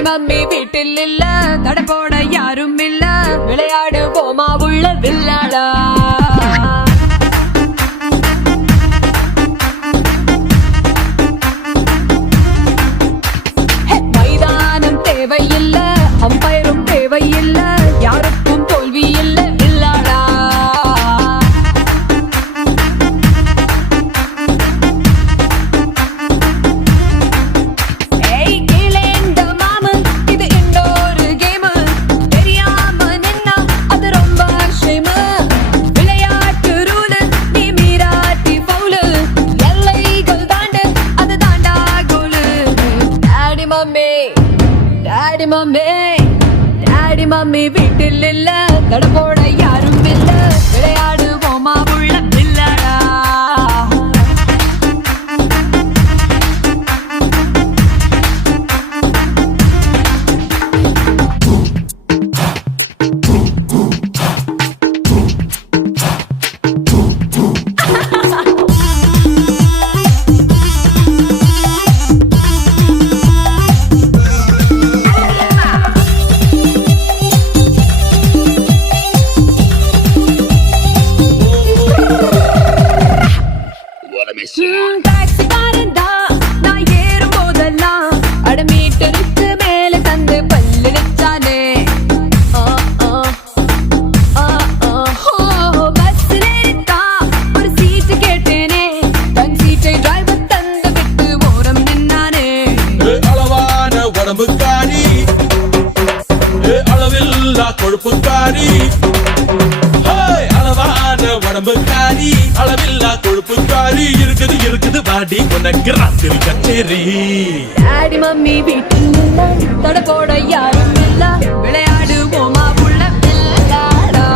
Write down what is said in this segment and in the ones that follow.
Daddy mummy வீட்டில் இல்ல, தடை போட யாரும் இல்ல, விளையாடு போமா உள்ள வில்லாடா. மைதானம் தேவையில்ல, அம்பயரும் தேவையில்ல, யாருக்கும் தோல்வி இல்ல வில்லாடா. டாடி மம்மி வீட்டில் இல்ல, தடை போட யாரும் இல்ல, விளையாடு போமா உள்ள வில்லாடா. டாக்ஸிக்காரன் தான் நான் ஏறும் போதெல்லாம் அடமீட்டருக்கு மேல தந்து பல்லு நிச்சானே. பஸ்ல ஏறித்தா ஒரு சீட்டு கேட்டேனே, தன் சீட்டை டிரைவர் தந்து விட்டு ஓரம் நின்னானே. அளவான உடம்புக்காரி, அளவில்லா கொழுப்புக்காரி, அளவான உடம்புக்காரி, அளவில்லா கொழுப்புக்காரி, இருக்குது இருக்குது பாடி உனக்கு ராத்திரி கச்சேரி. டாடி மம்மி வீட்டில் இல்ல, தடை போட யாரும் இல்ல, விளையாடு போமா உள்ள வில்லாடா.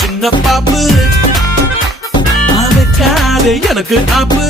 சின்ன பாப்பு அவக்காத எனக்கு ஆப்பு,